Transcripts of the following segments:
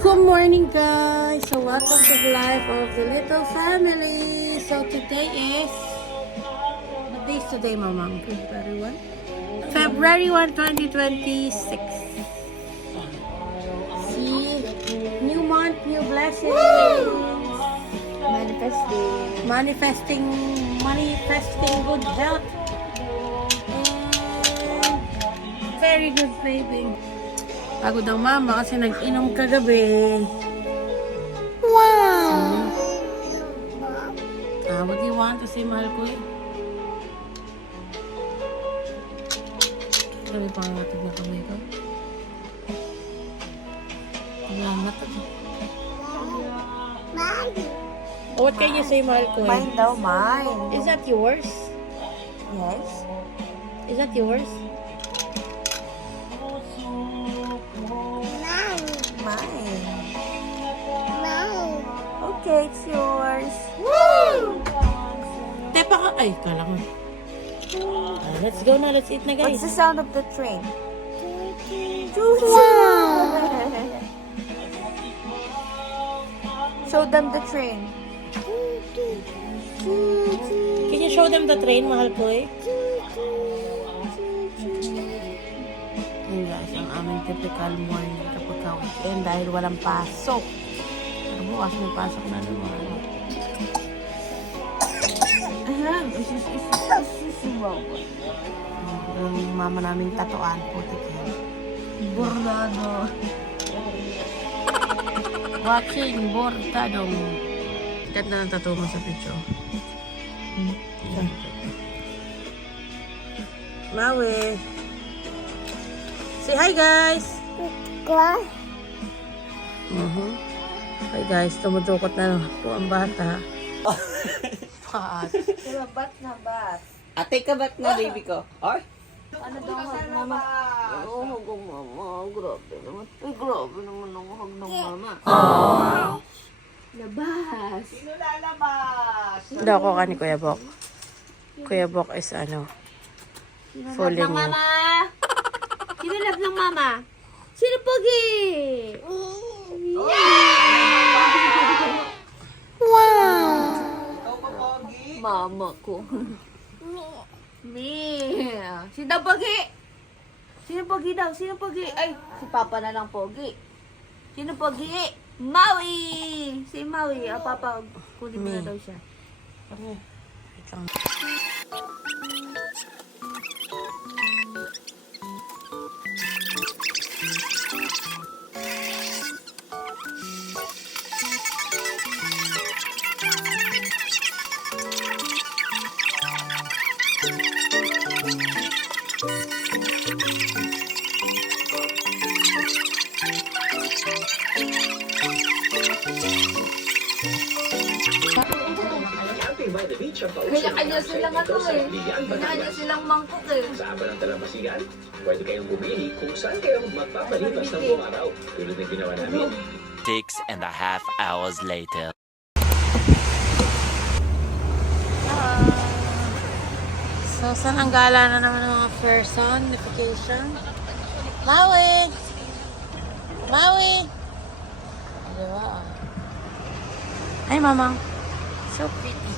Good morning, guys. So welcome to the life of the little family. So today is what day is today, Mama? February 1? February 1, 2026. See, new month, new blessings. Manifesting good health and very good baby. Pagod ang mama kasi nag-inom kagabi. Wow! What do you want to say, mahal ko eh? Grabe pangatag na kamay ko. Salamat ako. What can you say, mahal ko eh? Mine daw, mine. Is that yours? Yes. Is that yours? Mine. Okay, it's yours. Woo! Tepa ka. Ay, kala ko. Let's go na. Let's eat na, guys. What's the sound of the train? Show them the train. Can you show them the train, mahal ko eh? Yun guys, ang aming typical morning kapag ka-weekend dahil walang pasok. Pero bukas may pasok na naman. Yung mama naming tatuan po, tikin. Bordado. Watching Bordadong. Ganda ng tattoo mo sa picture. Maui. Say hi, guys. Hi, guys. Tumudukot na po ang bata. Paat. Bat na bat. Ate ka ba't na baby ko? Ay? Ano daw hug mama? Oo, hug ang mama. Grabe naman. Ay, grabe naman ang hug ng mama. Labas. Sino lalabas? Hindi ako ka ni Kuya Bok. Kuya Bok is ano, fooling you. Mama? Sino love ng mama? Sino pogi? Ikaw pa, Pogi? Mama ko. Me. Sino pogi? Sino pogi daw? Sino pogi? Ay, si Papa na lang pogi. Sino pogi? Maui! Si Maui. Papa, kunin mo na daw siya. Wait lang. Kanya-kanya silang ano eh. Kanya-kanya silang mangkok eh. Sa Panantalang Masigan, pwede kayong bumili kung saan kayo magpapalipas ng buong araw. Tulad ng ginawa namin. 6.5 hours later. So, saan ang gala na naman ng mga person notification? Maui! Maui! Diba? Hi, Mama. So pretty.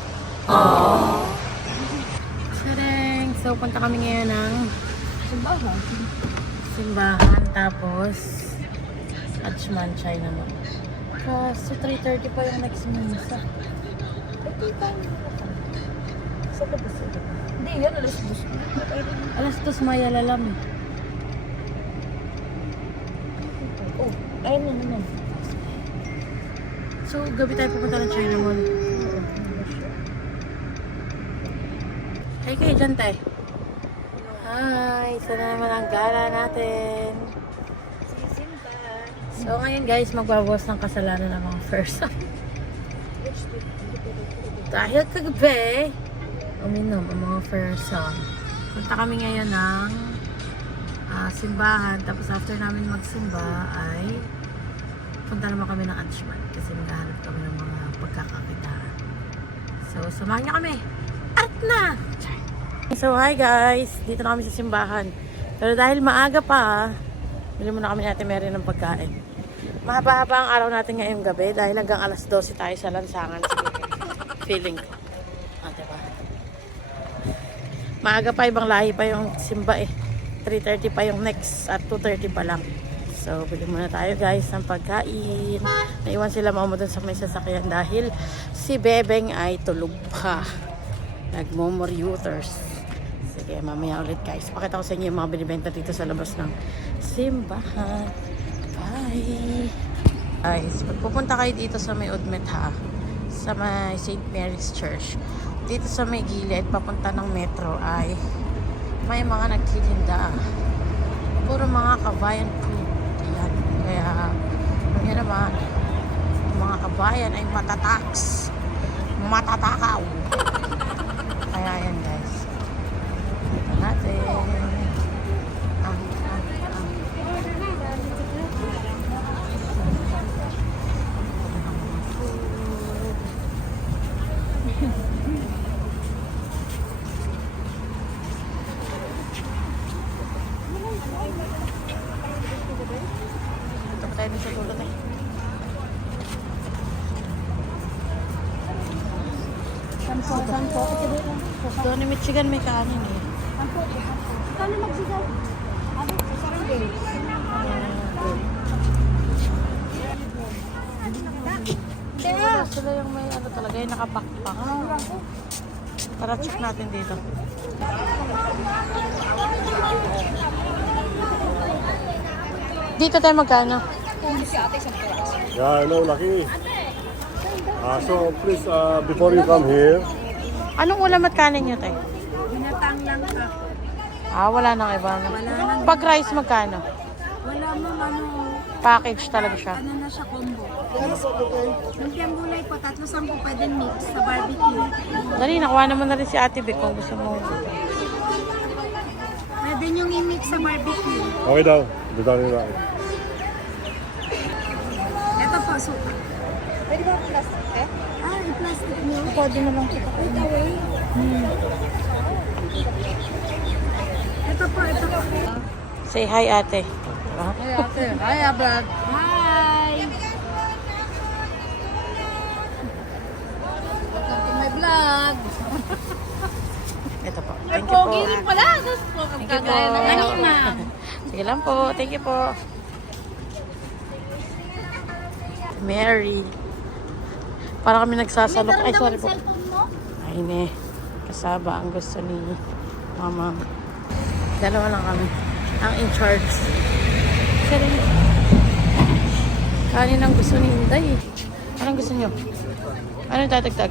Aww. Sareng. So, punta kami ngayon ng simbahan. Tapos, Achman, China mo. Kasi 3:30 pa yung next misa. Saan ka ba sila? Hindi, yan alas 2. Alas 2 may alalam eh. Oh, ayun na naman. So, gabi tayo pupunta ng China Mall. Hi kayo dyan, tay. Hi! Sana naman ang gala natin. So, ngayon guys, magbabawas ng kasalanan ng mga person. Dahil kagabi, uminom ang mga person. Punta kami ngayon ng simbahan. Tapos after namin magsimba ay punta naman kami ng Achman kasi maghahanap kami ng mga pagkakakitaan. So, samahan niyo kami. At na! So, hi guys! Dito na kami sa simbahan. Pero dahil maaga pa, bili muna kami natin meron ng pagkain. Mahaba-haba ang araw natin ngayong gabi dahil hanggang alas 12 tayo sa lansangan. Feeling ko. Diba? Maaga pa, ibang lahi pa yung simba eh. 3:30 pa yung next at 2:30 pa lang. So, bili muna tayo guys ng pagkain. Naiwan sila mama dun sa may sasakyan dahil si Bebeng ay tulog pa. Nagmomoriuters. Sige, mamaya ulit guys. Pakita ko sa inyo yung mga binibenta dito sa labas ng simbahan. Bye! Guys, pagpupunta kayo dito sa may Udmet ha, sa may St. Mary's Church, dito sa may gilid, papunta ng metro ay may mga nagtitinda. Puro mga kabayan food. Yan. Kaya, yan naman, mga kabayan ay matataks. Matatakaw. Kaya yan guys. Ito natin. Ito pa tayo sa tulot eh. Saan po? Doon ni Michigan may kanin eh. Kano magsigaw? Abi, sarang din. Sila yung may ano talaga, yung nakapakpak. Tara, check natin dito. Dito tayo magkano? Yeah, I know, Lucky. So please, before you come here, Anong ulam at kanin nyo tayo? Binatang lang ka. Wala nang iba. No? Pag rice magkano? Wala mo ano, Package talaga siya. ano na siya combo. Yes po. Lumpiang gulay po, 3-10 pwedeng mix sa barbecue. Dali, nakuha naman na rin si Ate Vic kung gusto mo. Pwede nyo i-mix sa barbecue. okay daw. Dito nila. Ito po, suka. Pwede ba plastic eh? I-plastic nyo. Pwede na lang kita. Wait away. Ito po, ito po. Say hi, Ate. Hi, ate. Hi, Abad. Hi. Welcome to my vlog. Ito po. Thank you po. Pala, kagaya ng ano, ma'am. Sige lang po. Thank you po. Mary. Para kami nagsasalok. Ay, sorry po. Ay, ne. Kasaba ang gusto ni Mama. Dalawa lang kami. Ang in charge. Siya rin. Kanin ang gusto ni Inday. Anong gusto niyo? Anong tatagtag?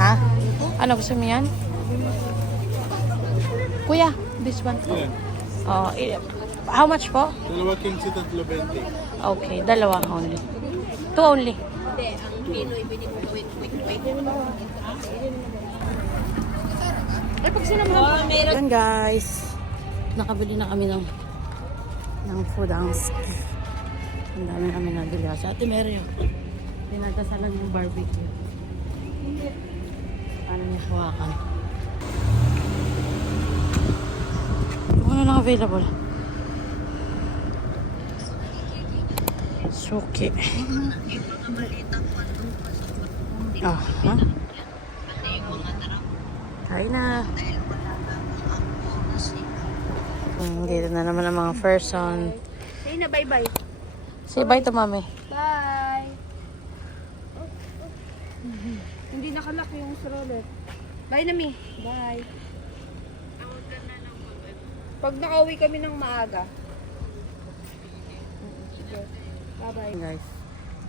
Ha? Ano gusto mo yan? Kuya, this one. Oh, how much po? Dalawa king seat at 20. Okay, dalawa only. Two only. Yan guys. Nakabili na kami ng food ang ang dami kami nabili. Sa Ate Mary yun. Pinagkasalan yung barbecue. Paano niya hawakan? Ano lang available? Suki. Ha? Kain na. Dito na naman ang mga person. Say na bye-bye. Say bye to Mami. Bye. Hindi nakalak yung stroller. Bye na, Mi. Bye. Pag nakauwi kami ng maaga. Sige. Bye-bye. Guys,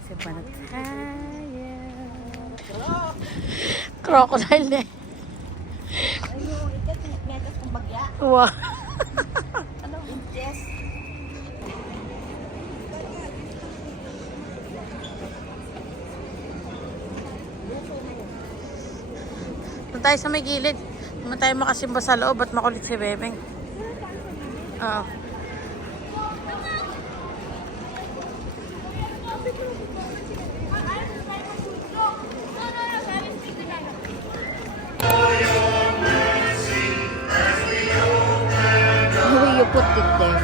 kasi pa na tayo. Crocodile na eh. Wow. Doon tayo sa may gilid. Naman tayo makasimba sa loob at makulit si Bebeng. Oo. you put it there.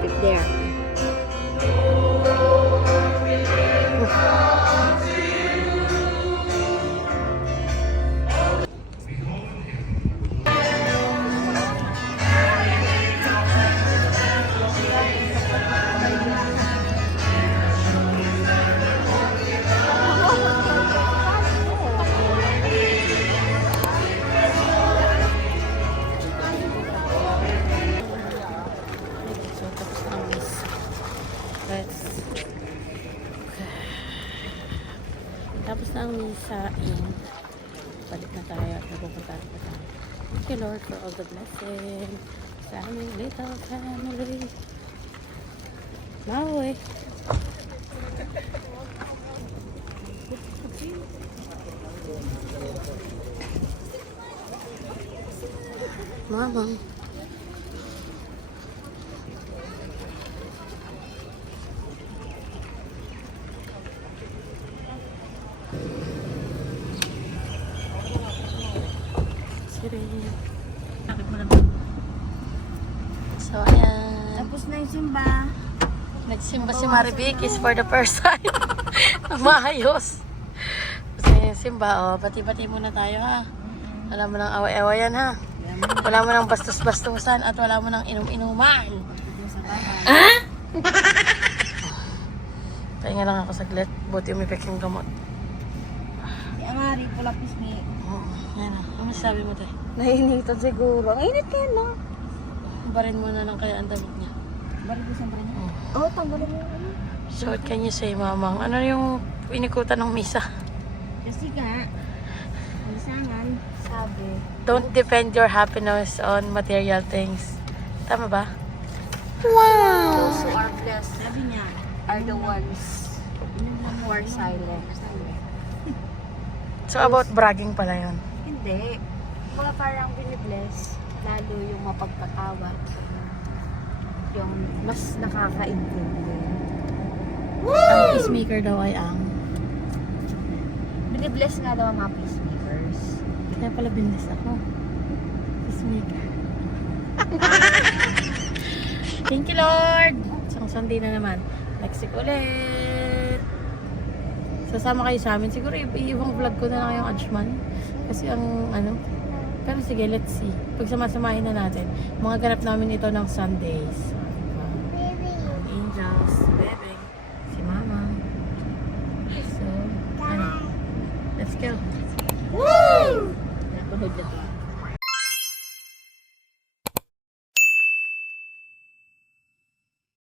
Put it there. So, tapos na ang miss. Tapos na ang misa and balik na tayo at napupunta na tayo. Thank you Lord for all the blessing sa aming little family. Maui. Mamang. So, ayan. Tapos na yung simba. Nagsimba si Marivic is for the first time. Maayos. Kasi yung simba, oh, bati-bati muna tayo ha. Wala mo nang away-awayan ha. Wala mo nang bastos-bastusan at wala mo nang inom-inuman. Ha? Pahinga lang ako saglit. Buti umipik yung gamot. Si Amari, pula pismi. Oo, yan na. Ano masasabi mo tayo? Nainitan siguro. Ang init kaya na. Barin mo na lang kaya ang damit niya. Balik ko sa brin. Oh. Oo, tanggalin mo yung ano. So what can you say, Mamang? Ano yung inikutan ng misa? Kasi nga, alisangan, sabi, Don't depend your happiness on material things. Tama ba? those who are blessed, sabi niya, are the ones who are silent. So about bragging pala yun. Hindi. Mga parang binibless, lalo yung mapagpatawad. Yung mas nakakaintindi. Ang peacemaker daw ay ang... Binibless nga daw ang mga peacemakers. Kaya pala binlis ako. Peacemaker. Thank you, Lord! Isang Sunday na naman. Next week ulit! Sasama kayo sa amin. Siguro ibang vlog ko na lang yung Ajman. Kasi ang ano... Pero sige, let's see. Pag samasamahin na natin, mga ganap namin ito ng Sundays. Ang Angels, si Bebe, si Mama. So, ano? Let's go! Napanood na to.